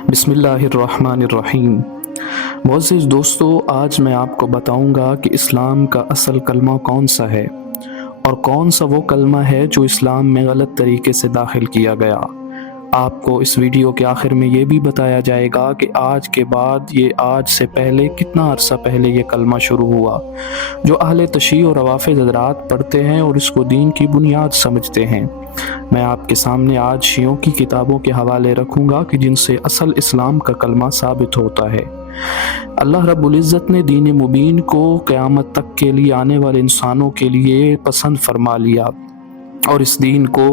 بسم اللہ الرحمن الرحیم۔ معزز دوستو، آج میں آپ کو بتاؤں گا کہ اسلام کا اصل کلمہ کون سا ہے اور کون سا وہ کلمہ ہے جو اسلام میں غلط طریقے سے داخل کیا گیا۔ آپ کو اس ویڈیو کے آخر میں یہ بھی بتایا جائے گا کہ آج کے بعد آج سے پہلے کتنا عرصہ پہلے یہ کلمہ شروع ہوا، جو اہل تشیع اور روافض حضرات پڑھتے ہیں اور اس کو دین کی بنیاد سمجھتے ہیں۔ میں آپ کے سامنے آج شیعوں کی کتابوں کے حوالے رکھوں گا کہ جن سے اصل اسلام کا کلمہ ثابت ہوتا ہے۔ اللہ رب العزت نے دین مبین کو قیامت تک کے لیے آنے والے انسانوں کے لیے پسند فرما لیا اور اس دین کو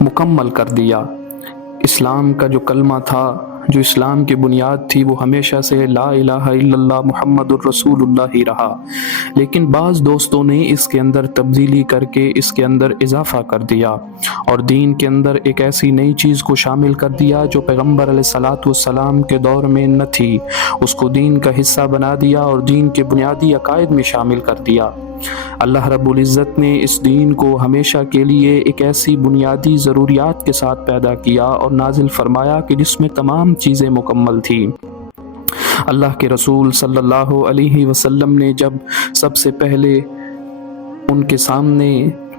مکمل کر دیا۔ اسلام کا جو کلمہ تھا، جو اسلام کی بنیاد تھی، وہ ہمیشہ سے لا الہ الا اللہ محمد الرسول اللہ ہی رہا، لیکن بعض دوستوں نے اس کے اندر تبدیلی کر کے اس کے اندر اضافہ کر دیا اور دین کے اندر ایک ایسی نئی چیز کو شامل کر دیا جو پیغمبر علیہ الصلاۃ والسلام کے دور میں نہ تھی، اس کو دین کا حصہ بنا دیا اور دین کے بنیادی عقائد میں شامل کر دیا۔ اللہ رب العزت نے اس دین کو ہمیشہ کے لیے ایک ایسی بنیادی ضروریات کے ساتھ پیدا کیا اور نازل فرمایا کہ جس میں تمام چیزیں مکمل تھیں۔ اللہ کے رسول صلی اللہ علیہ وسلم نے جب سب سے پہلے ان کے سامنے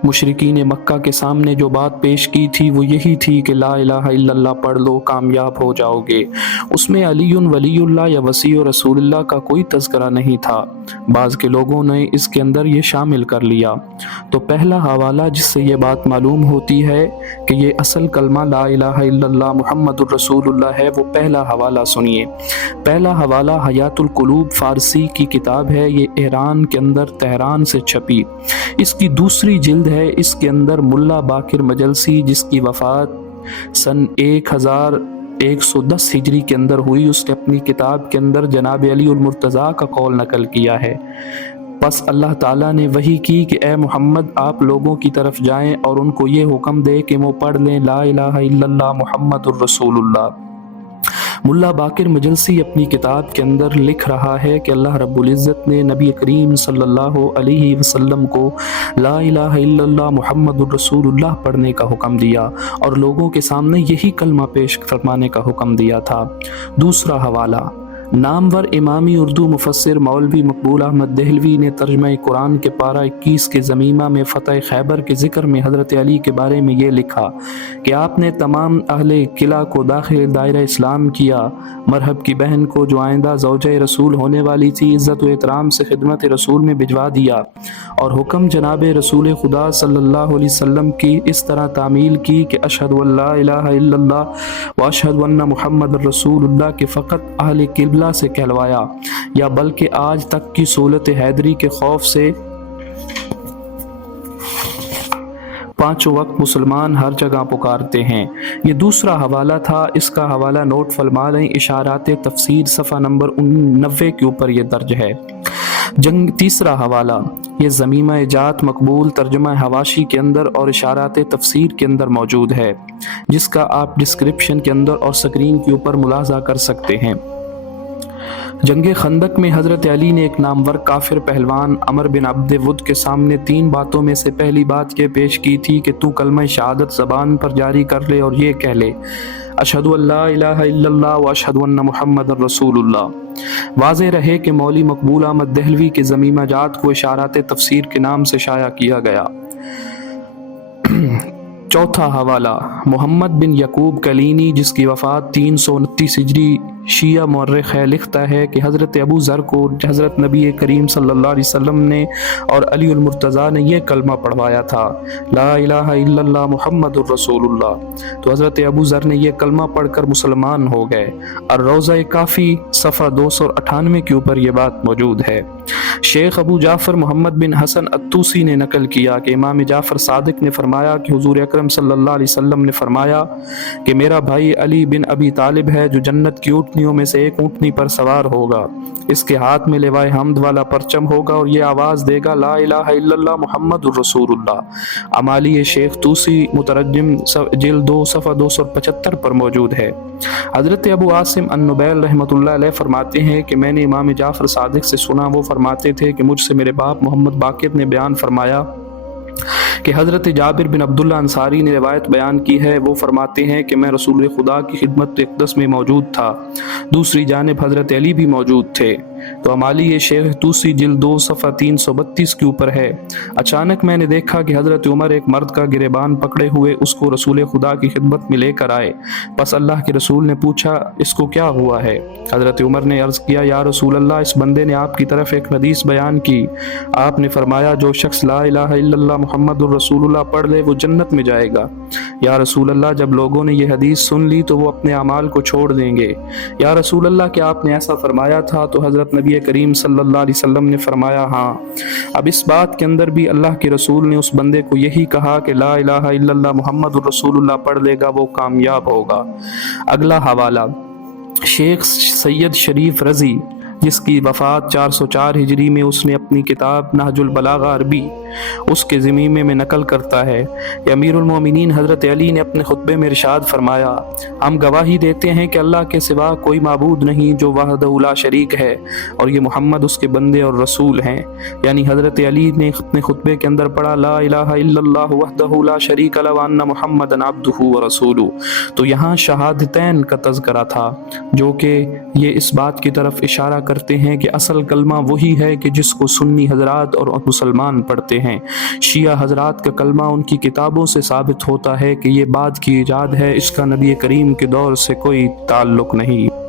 مشرکین مکہ کے سامنے جو بات پیش کی تھی وہ یہی تھی کہ لا الہ الا اللہ پڑھ لو، کامیاب ہو جاؤ گے۔ اس میں علی ولی اللہ یا وسیع رسول اللہ کا کوئی تذکرہ نہیں تھا، بعض کے لوگوں نے اس کے اندر یہ شامل کر لیا۔ تو پہلا حوالہ جس سے یہ بات معلوم ہوتی ہے کہ یہ اصل کلمہ لا الہ الا اللہ محمد الرسول اللہ ہے، وہ پہلا حوالہ سنیے۔ پہلا حوالہ حیات القلوب فارسی کی کتاب ہے، یہ ایران کے اندر تہران سے چھپی۔ اس کی دوسری جلد ہے، اس کے اندر ملا باقر مجلسی جس کی وفات سن 1110 ہجری کے اندر ہوئی، اس نے اپنی کتاب کے اندر جناب علی المرتضیٰ کا قول نقل کیا ہے۔ پس اللہ تعالیٰ نے وحی کی کہ اے محمد آپ لوگوں کی طرف جائیں اور ان کو یہ حکم دے کہ وہ پڑھ لیں لا الہ الا اللہ محمد الرسول اللہ۔ ملا باقر مجلسی اپنی کتاب کے اندر لکھ رہا ہے کہ اللہ رب العزت نے نبی کریم صلی اللہ علیہ وسلم کو لا الہ الا اللہ محمد الرسول اللہ پڑھنے کا حکم دیا اور لوگوں کے سامنے یہی کلمہ پیش فرمانے کا حکم دیا تھا۔ دوسرا حوالہ، نامور امامی اردو مفسر مولوی مقبول احمد دہلوی نے ترجمہ قرآن کے پارہ 21 کے ضمیمہ میں فتح خیبر کے ذکر میں حضرت علی کے بارے میں یہ لکھا کہ آپ نے تمام اہل قلعہ کو داخل دائرہ اسلام کیا، مرحب کی بہن کو جو آئندہ زوجہ رسول ہونے والی تھی عزت و احترام سے خدمت رسول میں بھجوا دیا اور حکم جناب رسول خدا صلی اللہ علیہ وسلم کی اس طرح تعمیل کی کہ اشہد ان لا الہ الا اللہ و اشہد ان محمد الرسول اللہ کے فقط اہل قبلہ سے کہلوایا، یا بلکہ آج تک کی سہولت حیدری کے خوف سے پانچوں وقت مسلمان ہر جگہ پکارتے ہیں۔ یہ دوسرا حوالہ تھا، اس کا حوالہ نوٹ فرما لیں، اشارات تفسیر صفحہ نمبر 90 کے اوپر یہ درج ہے۔ تیسرا حوالہ، یہ ضمیمہ جات مقبول ترجمہ حواشی کے اندر اور اشارات تفسیر کے اندر موجود ہے، جس کا آپ ڈسکرپشن کے اندر اور سکرین کے اوپر ملاحظہ کر سکتے ہیں۔ جنگ خندق میں حضرت علی نے ایک نامور کافر پہلوان عمر بن عبد ود کے سامنے 3 باتوں میں سے پہلی بات یہ پیش کی تھی کہ تو کلمہ شہادت زبان پر جاری کر لے اور یہ کہہ لے اشہد ان لا الہ الا اللہ و اشہد ان محمد الرسول اللہ۔ واضح رہے کہ مولوی مقبول احمد دہلوی کے ضمیمہ جات کو اشارات تفسیر کے نام سے شائع کیا گیا۔ چوتھا حوالہ، محمد بن یعقوب کلینی جس کی وفات 329 ہجری شیعہ مورخ ہے، لکھتا ہے کہ حضرت ابو ذر کو حضرت نبی کریم صلی اللہ علیہ وسلم نے اور علی المرتضیٰ نے یہ کلمہ پڑھوایا تھا لا الہ الا اللہ محمد الرسول اللہ، تو حضرت ابو ذر نے یہ کلمہ پڑھ کر مسلمان ہو گئے۔ الروضہ کافی صفحہ 298 کے اوپر یہ بات موجود ہے۔ شیخ ابو جعفر محمد بن حسن الطوسی نے نقل کیا کہ امام جعفر صادق نے فرمایا کہ حضور اکرم صلی اللہ علیہ وسلم نے فرمایا کہ میرا بھائی علی بن ابی طالب ہے جو جنت کی اونٹنیوں میں سے ایک اونٹنی پر سوار ہوگا، اس کے ہاتھ میں لوائے حمد والا پرچم ہوگا اور یہ آواز دے گا لا الہ الا اللہ محمد الرسول اللہ۔ امالی شیخ طوسی مترجم جلد 2 صفحہ 275 پر موجود ہے۔ حضرت ابو عاصم النبیل رحمۃ اللہ علیہ فرماتے ہیں کہ میں نے امام جعفر صادق سے سنا، وہ فرماتے تھے کہ مجھ سے میرے باپ محمد باقر نے بیان فرمایا کہ حضرت جابر بن عبداللہ انصاری نے روایت بیان کی ہے، وہ فرماتے ہیں کہ میں رسول خدا کی خدمت اقدس میں موجود تھا، دوسری جانب حضرت علی بھی موجود تھے۔ تو ہماری شیخ توسی جلد 2 صفحہ 332 کے اوپر ہے، اچانک میں نے دیکھا کہ حضرت عمر ایک مرد کا گریبان پکڑے ہوئے اس کو رسول خدا کی خدمت میں لے کر آئے۔ پس اللہ کے رسول نے پوچھا اس کو کیا ہوا ہے؟ حضرت عمر نے عرض کیا یا رسول اللہ، اس بندے نے آپ کی طرف ایک حدیث بیان کی، آپ نے فرمایا جو شخص لا الہ الا اللہ محمد الرسول اللہ پڑھ لے وہ جنت میں جائے گا۔ یا رسول اللہ، جب لوگوں نے یہ حدیث سن لی تو وہ اپنے اعمال کو چھوڑ دیں گے۔ یا رسول اللہ، کیا آپ نے ایسا فرمایا تھا؟ تو حضرت نبی کریم صلی اللہ علیہ وسلم نے فرمایا ہاں۔ اب اس بات کے اندر بھی اللہ کے رسول نے اس بندے کو یہی کہا کہ لا الہ الا اللہ محمد الرسول اللہ پڑھ لے گا وہ کامیاب ہوگا۔ اگلا حوالہ شیخ سید شریف رضی، جس کی وفات 404 ہجری میں اس نے اپنی کتاب نہج البلاغہ عربی اس کے ضمیمے میں نقل کرتا ہے کہ امیر المومنین حضرت علی نے اپنے خطبے میں ارشاد فرمایا، ہم گواہی دیتے ہیں کہ اللہ کے سوا کوئی معبود نہیں جو وحدہ لا شریک ہے، اور یہ محمد اس کے بندے اور رسول ہیں۔ یعنی حضرت علی نے اپنے خطبے کے اندر پڑھا لا الہ الا اللہ وحدہ لا شریک لہ وان محمدا عبدہ ورسولہ، تو یہاں شہادتین کا تذکرہ تھا، جو کہ یہ اس بات کی طرف اشارہ کرتے ہیں کہ اصل کلمہ وہی ہے کہ جس کو سنی حضرات اور مسلمان پڑھتے ہیں۔ شیعہ حضرات کا کلمہ ان کی کتابوں سے ثابت ہوتا ہے کہ یہ بعد کی ایجاد ہے، اس کا نبی کریم کے دور سے کوئی تعلق نہیں۔